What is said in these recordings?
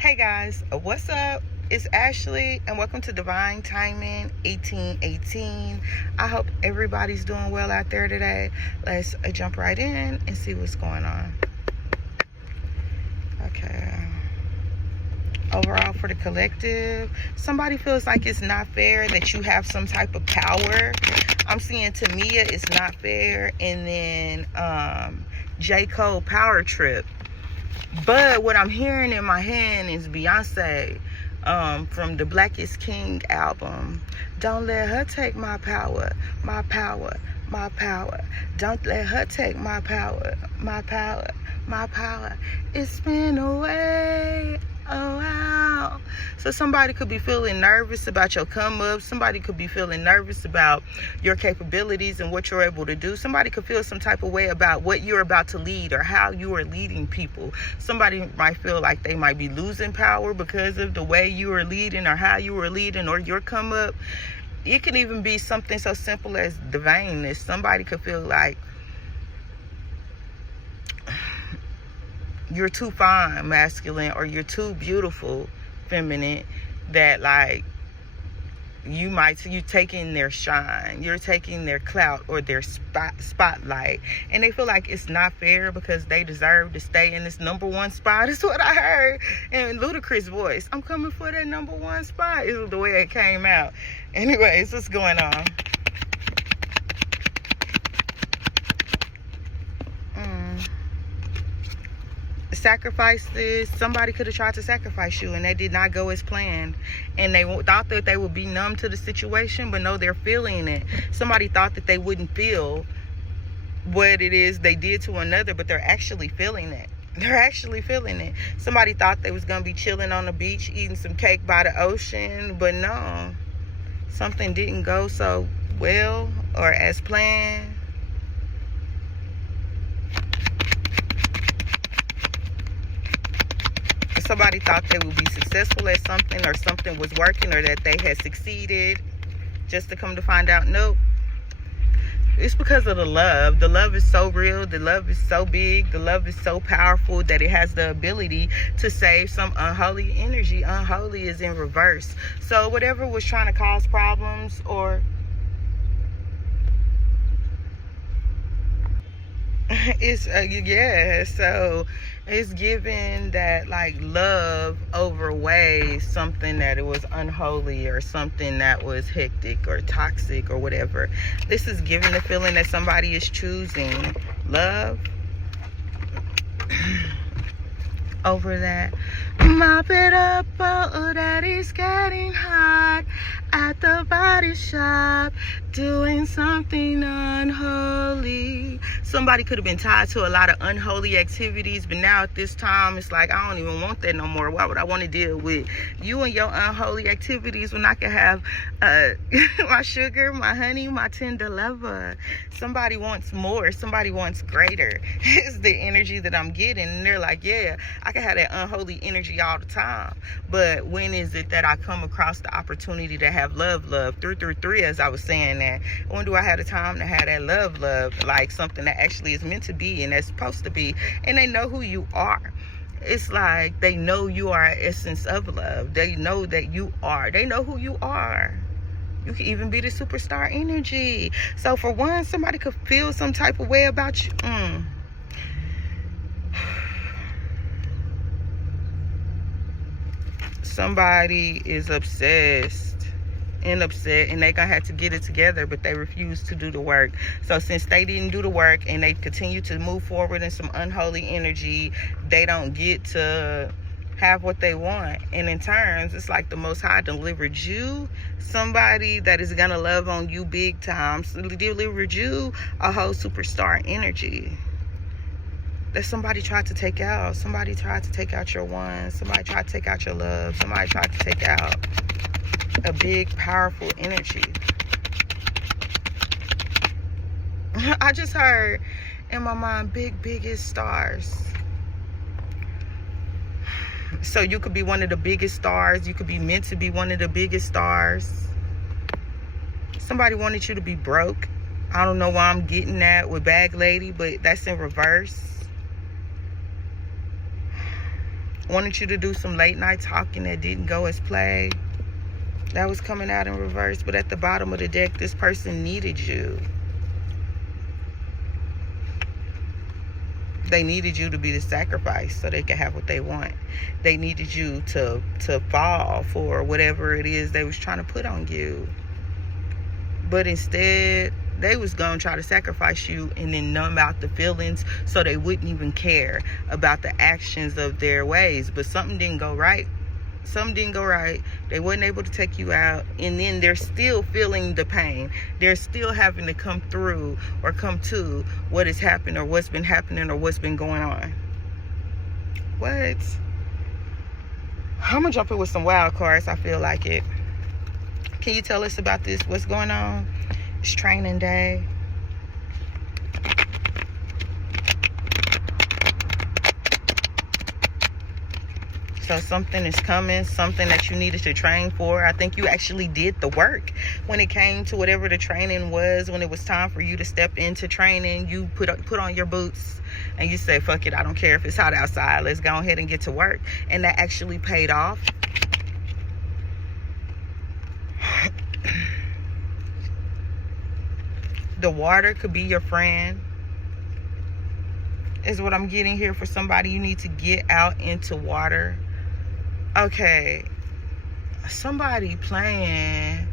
Hey guys, what's up? It's Ashley and welcome to Divine Timing 1818. I hope everybody's doing well out there today. Let's jump right in and see what's going on. Okay. Overall for the collective, somebody feels like it's not fair that you have some type of power. I'm seeing Tamia, it's not fair, and then J. Cole, Power Trip. But what I'm hearing in my hand is Beyonce from the Black is King album. Don't let her take my power, my power, my power. Don't let her take my power, my power, my power. It's been away. Oh, wow. So somebody could be feeling nervous about your come up. Somebody could be feeling nervous about your capabilities and what you're able to do. Somebody could feel some type of way about what you're about to lead or how you are leading people. Somebody might feel like they might be losing power because of the way you are leading or how you are leading or your come up. It can even be something so simple as divineness. Somebody could feel like you're too fine, masculine, or you're too beautiful, feminine, that like you taking their shine, you're taking their clout or their spotlight, and they feel like it's not fair because they deserve to stay in this number one spot. Is what I heard in Ludacris' voice. I'm coming for that number one spot is the way it came out. Anyways, what's going on? Sacrifices. Somebody could have tried to sacrifice you and they did not go as planned, and they thought that they would be numb to the situation, but no, they're feeling it. Somebody thought that they wouldn't feel what it is they did to another, but they're actually feeling it. They're actually feeling it. Somebody thought they was gonna be chilling on the beach eating some cake by the ocean, but no, something didn't go so well or as planned. Somebody thought they would be successful at something, or something was working, or that they had succeeded, just to come to find out, nope. It's because of the love. The love is so real. The love is so big. The love is so powerful that it has the ability to save some unholy energy. Unholy is in reverse. So whatever was trying to cause problems, or it's so it's given that like love overweighs something that it was unholy or something that was hectic or toxic or whatever. This is giving the feeling that somebody is choosing love over that. Mop it up, oh, that is getting hot at the body shop, doing something unholy. Somebody could have been tied to a lot of unholy activities, but now at this time, it's like, I don't even want that no more. Why would I want to deal with you and your unholy activities when I can have my sugar, my honey, my tender lover? Somebody wants more. Somebody wants greater. It's the energy that I'm getting. And they're like, yeah, I can have that unholy energy all the time, but when is it that I come across the opportunity to have love 333, as I was saying that? When do I have the time to have that love, like something that actually is meant to be and that's supposed to be? And they know who you are. It's like they know you are an essence of love. They know that you are. They know who you are. You can even be the superstar energy. So for one, somebody could feel some type of way about you. Somebody is obsessed and upset, and they gonna have to get it together, but they refuse to do the work. So since they didn't do the work and they continue to move forward in some unholy energy, they don't get to have what they want. And in turns, it's like the Most High delivered you somebody that is gonna love on you big time. So delivered you a whole superstar energy that somebody tried to take out. Somebody tried to take out your one. Somebody tried to take out your love. Somebody tried to take out a big, powerful energy. I just heard in my mind, biggest stars. So you could be one of the biggest stars. You could be meant to be one of the biggest stars. Somebody wanted you to be broke. I don't know why I'm getting that with Bag Lady, but that's in reverse. Wanted you to do some late night talking that didn't go as planned. That was coming out in reverse. But at the bottom of the deck, this person needed you. They needed you to be the sacrifice so they could have what they want. They needed you to fall for whatever it is they was trying to put on you. But instead, they was going to try to sacrifice you and then numb out the feelings so they wouldn't even care about the actions of their ways. But something didn't go right. Something didn't go right. They wasn't able to take you out. And then they're still feeling the pain. They're still having to come through or come to what has happened or what's been happening or what's been going on. What? I'm going to jump in with some wild cards. I feel like it. Can you tell us about this? What's going on? It's training day. So something is coming, something that you needed to train for. I think you actually did the work when it came to whatever the training was. When it was time for you to step into training, you put on your boots and you said, fuck it, I don't care if it's hot outside. Let's go ahead and get to work. And that actually paid off. The water could be your friend, is what I'm getting here for somebody. You need to get out into water. Okay, somebody playing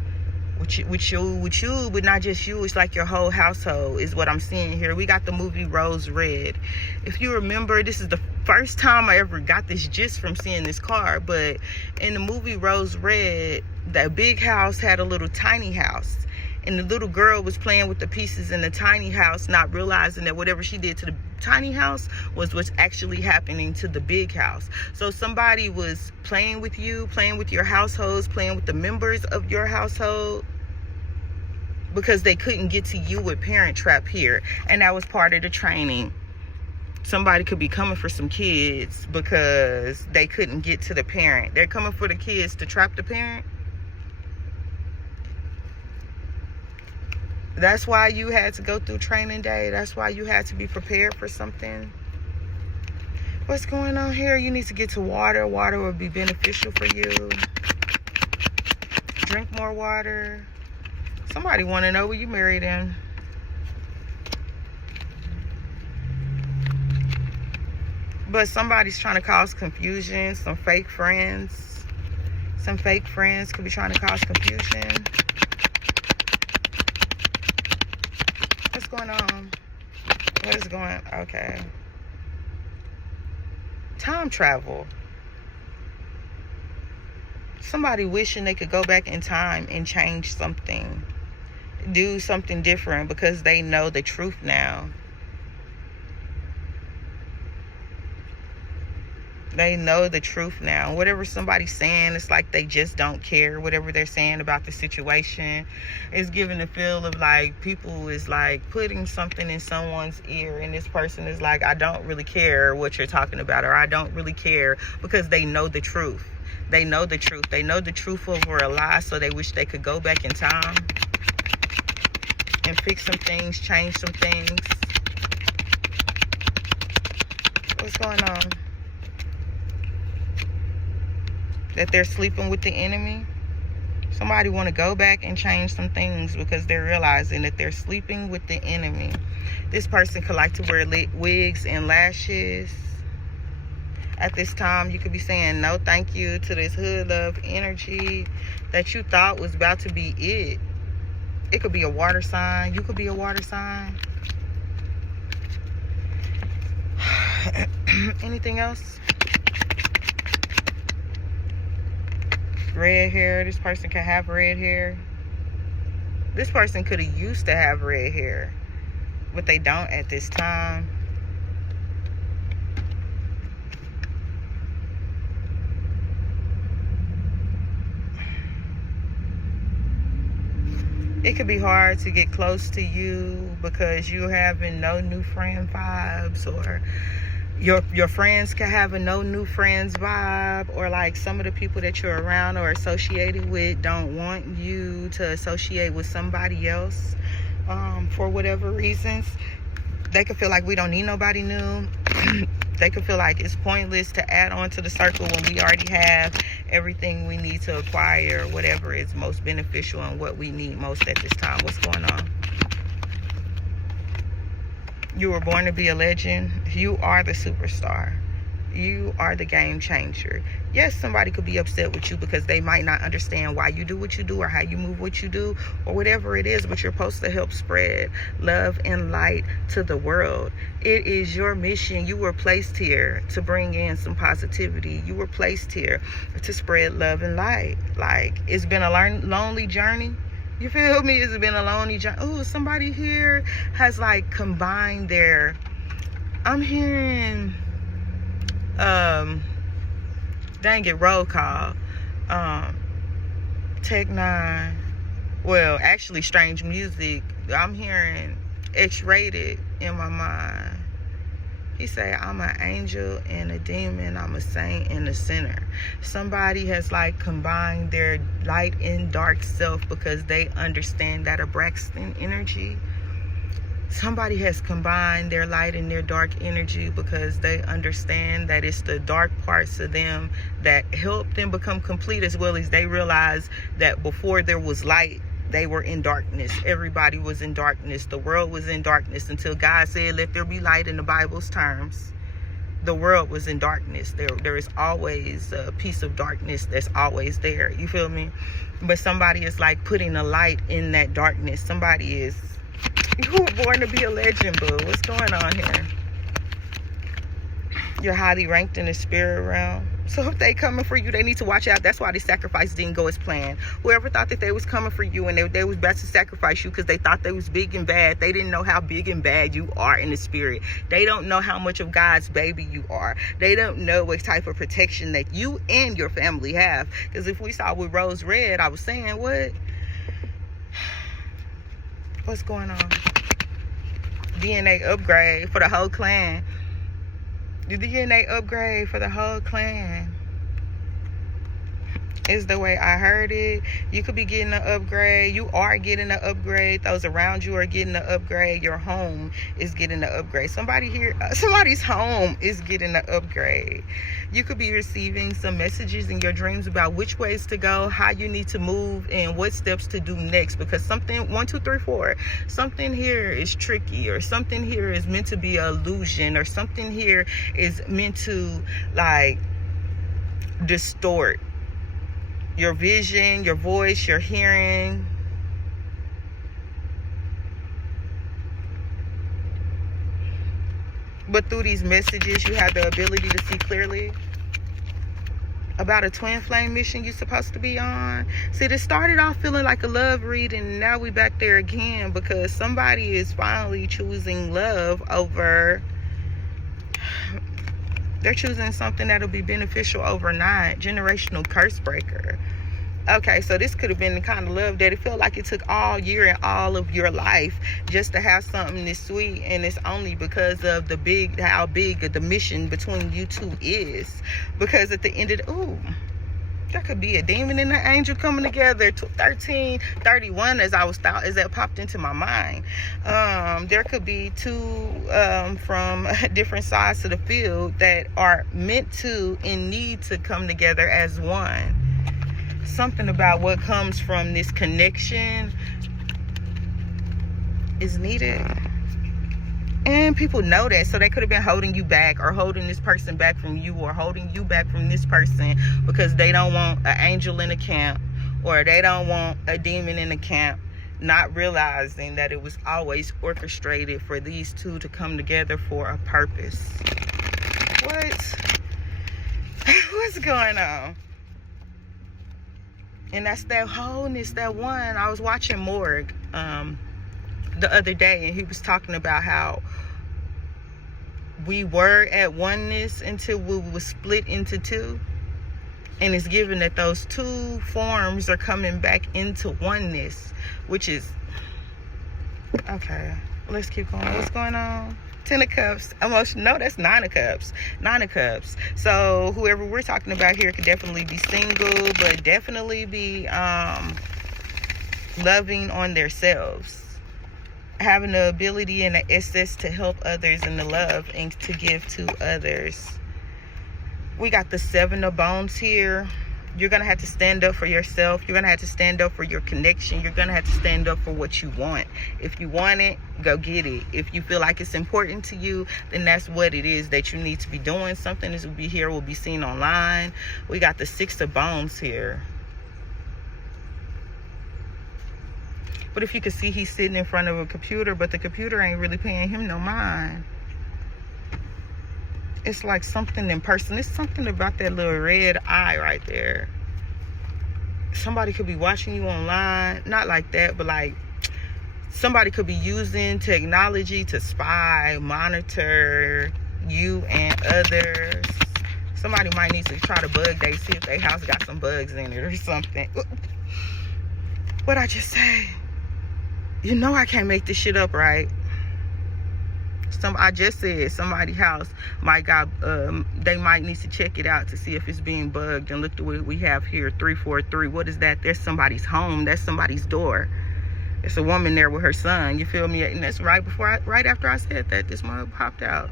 with you, but not just you. It's like your whole household is what I'm seeing here. We got the movie Rose Red. If you remember, this is the first time I ever got this gist from seeing this card. But in the movie Rose Red, that big house had a little tiny house. And the little girl was playing with the pieces in the tiny house, not realizing that whatever she did to the tiny house was what's actually happening to the big house. So somebody was playing with you, playing with your households, playing with the members of your household because they couldn't get to you with Parent Trap here. And that was part of the training. Somebody could be coming for some kids because they couldn't get to the parent. They're coming for the kids to trap the parent. That's why you had to go through training day. That's why you had to be prepared for something. What's going on here? You need to get to water. Water will be beneficial for you. Drink more water. Somebody want to know where you married in. But somebody's trying to cause confusion. Some fake friends. Some fake friends could be trying to cause confusion. What's going on? What is going on? Okay. Time travel. Somebody wishing they could go back in time and change something. Do something different because they know the truth now. They know the truth now. Whatever somebody's saying, it's like they just don't care. Whatever they're saying about the situation is giving the feel of like people is like putting something in someone's ear, and this person is like, I don't really care what you're talking about, or I don't really care, because they know the truth. They know the truth. They know the truth over a lie, so they wish they could go back in time and fix some things, change some things. What's going on? That they're sleeping with the enemy. Somebody want to go back and change some things because they're realizing that they're sleeping with the enemy. This person could like to wear wigs and lashes. At this time, you could be saying no thank you to this hood love energy that you thought was about to be it. It could be a water sign. You could be a water sign. Anything else? Red hair. This person could have red hair. This person could have used to have red hair, but they don't at this time. It could be hard to get close to you because you're having no new friend vibes, or your friends can have a no new friends vibe, or like some of the people that you're around or associated with don't want you to associate with somebody else for whatever reasons. They could feel like we don't need nobody new. They could feel like it's pointless to add on to the circle when we already have everything we need to acquire, whatever is most beneficial and what we need most at this time. What's going on? You were born to be a legend. You are the superstar. You are the game changer. Yes, somebody could be upset with you because they might not understand why you do what you do or how you move what you do or whatever it is, but you're supposed to help spread love and light to the world. It is your mission. You were placed here to bring in some positivity. You were placed here to spread love and light. Like, it's been a lonely journey. You feel me? It's been a lonely journey. Oh, somebody here has like combined their, I'm hearing, dang it, roll call, Tech Nine, well, actually Strange Music. I'm hearing X-rated in my mind. He say, I'm an angel and a demon, I'm a saint and a sinner. Somebody has like combined their light and dark self because they understand that Braxton energy. Somebody has combined their light and their dark energy because they understand that it's the dark parts of them that help them become complete, as well as they realize that before there was light, they were in darkness. Everybody was in darkness. The world was in darkness until God said, let there be light in the Bible's terms. The world was in darkness. There is always a piece of darkness that's always there. You feel me? But somebody is like putting a light in that darkness. Somebody is, you were born to be a legend, boo. What's going on here? You're highly ranked in the spirit realm. So if they coming for you, they need to watch out. That's why the sacrifice didn't go as planned. Whoever thought that they was coming for you and they was about to sacrifice you because they thought they was big and bad, they didn't know how big and bad you are in the spirit. They don't know how much of God's baby you are. They don't know what type of protection that you and your family have. Because if we saw with Rose Red, I was saying, what? What's going on? DNA upgrade for the whole clan. The DNA upgrade for the whole clan is the way I heard it. You could be getting an upgrade. You are getting an upgrade. Those around you are getting an upgrade. Your home is getting an upgrade. Somebody here, somebody's home is getting an upgrade. You could be receiving some messages in your dreams about which ways to go, how you need to move, and what steps to do next. Because something, 1, 2, 3, 4, something here is tricky, or something here is meant to be an illusion, or something here is meant to like distort your vision, your voice, your hearing. But through these messages, you have the ability to see clearly about a twin flame mission you're supposed to be on. See, this started off feeling like a love reading, and now we back there again because somebody is finally choosing love over, they're choosing something that'll be beneficial overnight. Generational curse breaker. Okay, so this could have been the kind of love that it felt like it took all year and all of your life just to have something this sweet, and it's only because of how big the mission between you two is. Because at the end of the, ooh, that could be a demon and an angel coming together. 1331 as that popped into my mind. There could be two from different sides of the field that are meant to and need to come together as one. Something about what comes from this connection is needed. And people know that, so they could have been holding you back, or holding this person back from you, or holding you back from this person because they don't want an angel in the camp, or they don't want a demon in the camp, not realizing that it was always orchestrated for these two to come together for a purpose. What's going on? And that's that wholeness, that one. I was watching Morg the other day, and he was talking about how we were at oneness until we were split into two. And it's given that those two forms are coming back into oneness, which is, okay, let's keep going. What's going on? 10 of Cups. Emotion. No, that's 9 of Cups. 9 of Cups. So whoever we're talking about here could definitely be single, but definitely be loving on themselves. having the ability and the access to help others and the love and to give to others. We got the 7 of Bones here. You're going to have to stand up for yourself. You're going to have to stand up for your connection. You're going to have to stand up for what you want. If you want it, go get it. If you feel like it's important to you, then that's what it is that you need to be doing. Something is will be here, will be seen online. We got the 6 of Bones here. But if you can see, he's sitting in front of a computer, but the computer ain't really paying him no mind. It's like something in person. It's something about that little red eye right there. Somebody could be watching you online. Not like that, but like somebody could be using technology to spy, monitor you and others. Somebody might need to try to bug they, see if their house got some bugs in it or something. What'd I just say? You know I can't make this shit up, right? I just said somebody's house might got, they might need to check it out to see if it's being bugged. And look at what we have here, 343. What is that? There's somebody's home. That's somebody's door. It's a woman there with her son. You feel me? And that's right after I said that, this mug popped out.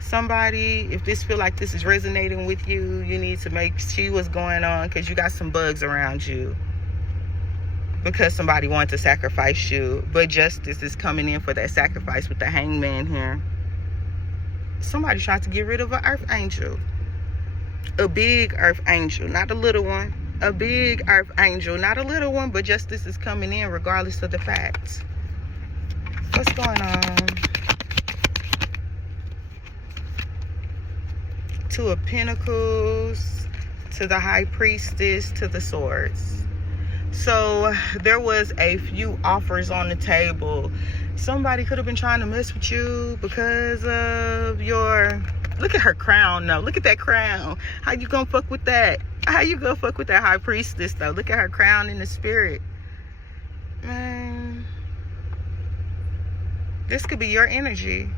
Somebody, if this feel like this is resonating with you, you need to see what's going on, because you got some bugs around you. Because somebody wanted to sacrifice you, but justice is coming in for that sacrifice with the hangman here. Somebody tried to get rid of an earth angel. A big earth angel, not a little one. A big earth angel, not a little one, but justice is coming in regardless of the facts. What's going on? 2 of Pentacles, to the High Priestess, to the Swords. So there was a few offers on the table. Somebody could have been trying to mess with you because of your, look at her crown though. Look at that crown. How you gonna fuck with that? How you gonna fuck with that High Priestess though? Look at her crown in the spirit. Man, this could be your energy.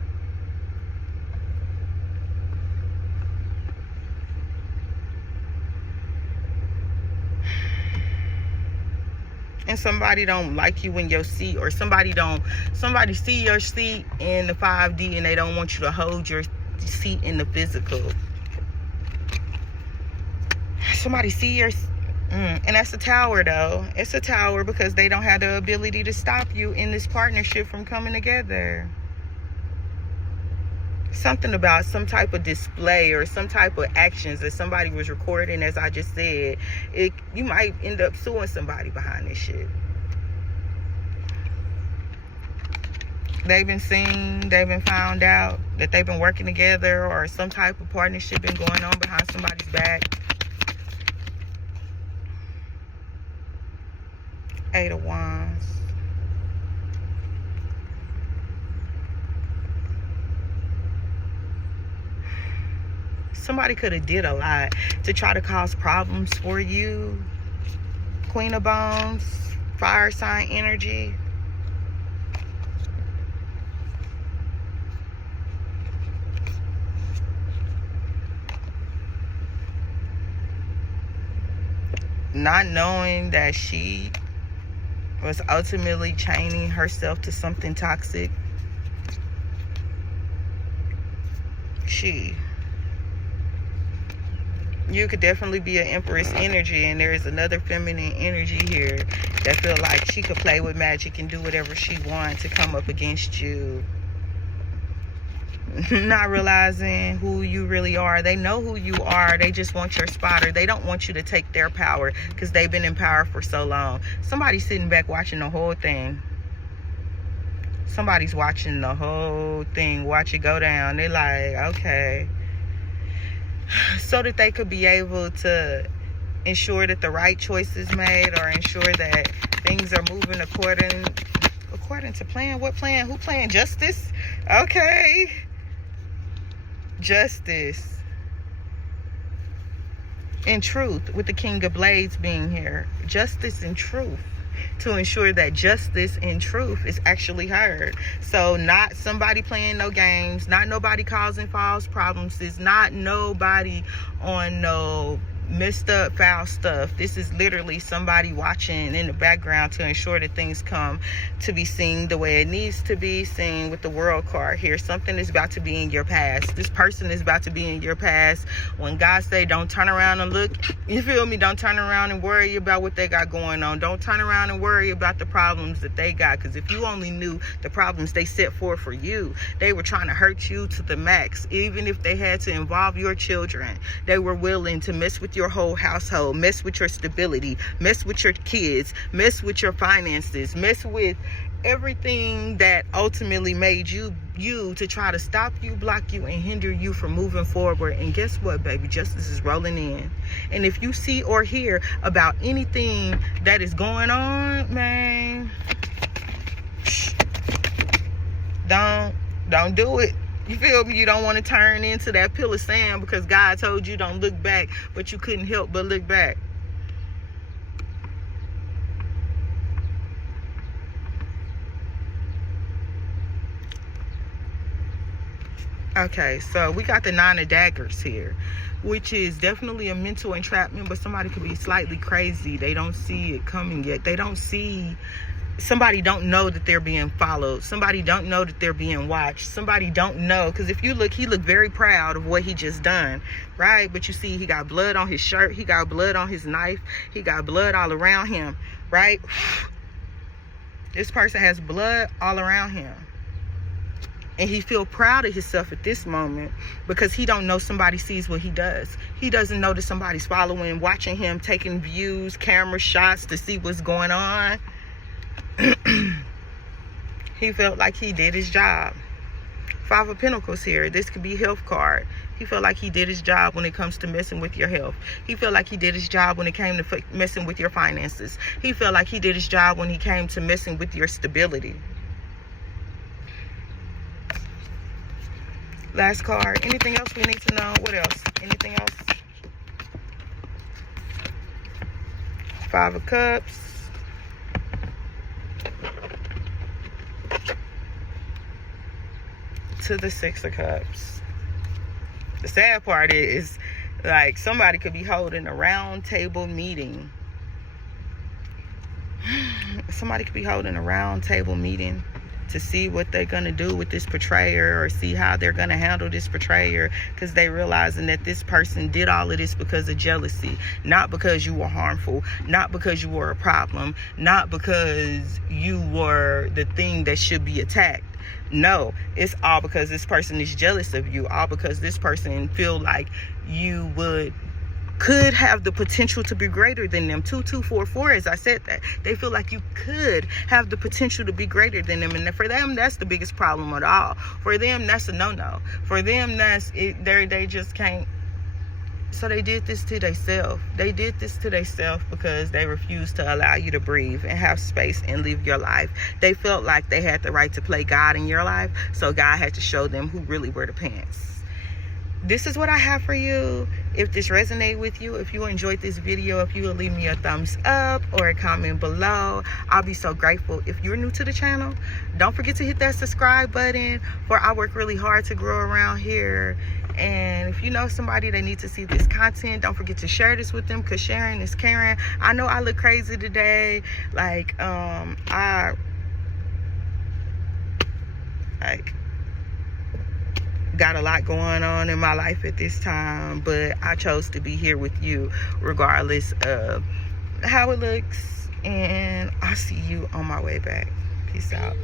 And somebody don't like you in your seat, or somebody see your seat in the 5D and they don't want you to hold your seat in the physical. Somebody see your and that's a tower though. It's a tower because they don't have the ability to stop you in this partnership from coming together. Something about some type of display or some type of actions that somebody was recording, as I just said. You might end up suing somebody behind this shit. They've been seen, they've been found out that they've been working together, or some type of partnership been going on behind somebody's back. 8 of Wands. Somebody could have did a lot to try to cause problems for you. Queen of Bones, fire sign energy. Not knowing that she was ultimately chaining herself to something toxic. You could definitely be an Empress energy, and there is another feminine energy here that feel like she could play with magic and do whatever she wants to come up against you. Not realizing who you really are. They know who you are. They just want your spot, or they don't want you to take their power because they've been in power for so long. Somebody's sitting back watching the whole thing. Somebody's watching the whole thing. Watch it go down. They're like, okay. So that they could be able to ensure that the right choice is made, or ensure that things are moving according to plan. What plan? Who plan? Justice? Okay. Justice. And truth, with the King of Blades being here. Justice and truth. To ensure that justice and truth is actually heard. So not somebody playing no games, not nobody causing false problems, is not nobody on no messed up, foul stuff. This is literally somebody watching in the background to ensure that things come to be seen the way it needs to be seen. With the world card here, something is about to be in your past. This person is about to be in your past. When God say don't turn around and look, you feel me? Don't turn around and worry about what they got going on. Don't turn around and worry about the problems that they got, because if you only knew the problems they set forth for you, they were trying to hurt you to the max. Even if they had to involve your children, they were willing to mess with your whole household, mess with your stability, mess with your kids, mess with your finances, mess with everything that ultimately made you to try to stop you, block you, and hinder you from moving forward. And guess what, baby? Justice is rolling in. And if you see or hear about anything that is going on, man, don't do it. You feel me? You don't want to turn into that pill of sand because God told you don't look back, but you couldn't help but look back. Okay, so we got the 9 of daggers here, which is definitely a mental entrapment, but somebody could be slightly crazy. They don't see it coming yet. They don't see, somebody don't know that they're being followed. Somebody don't know that they're being watched. Somebody don't know, because if you look, he looked very proud of what he just done, right? But you see, he got blood on his shirt. He got blood on his knife. He got blood all around him, right? This person has blood all around him. And he feel proud of himself at this moment because he don't know somebody sees what he does. He doesn't know that somebody's following, watching him, taking views, camera shots to see what's going on. He felt like he did his job. 5 of Pentacles here. This could be health card. He felt like he did his job when it comes to messing with your health. He felt like he did his job when it came to messing with your finances. He felt like he did his job when he came to messing with your stability. Last card. Anything else we need to know? What else? Anything else? 5 of Cups. To the 6 of Cups. The sad part is, like, somebody could be holding a round table meeting. Somebody could be holding a round table meeting to see what they're going to do with this betrayer, or see how they're going to handle this betrayer, because they realizing that this person did all of this because of jealousy, not because you were harmful, not because you were a problem, not because you were the thing that should be attacked. No, it's all because this person is jealous of you, all because this person feel like you could have the potential to be greater than them. 2244, as I said that. They feel like you could have the potential to be greater than them. And for them, that's the biggest problem at all. For them, that's a no-no. For them, that's it. They just can't. So they did this to themselves. They did this to themselves because they refused to allow you to breathe and have space and live your life. They felt like they had the right to play God in your life. So God had to show them who really were the pants. This is what I have for you. If this resonated with you, if you enjoyed this video, if you will leave me a thumbs up or a comment below, I'll be so grateful. If you're new to the channel, don't forget to hit that subscribe button, for I work really hard to grow around here. And if you know somebody that needs to see this content, don't forget to share this with them, because sharing is caring. I know I look crazy today. I got a lot going on in my life at this time, but I chose to be here with you regardless of how it looks. And I'll see you on my way back. Peace out.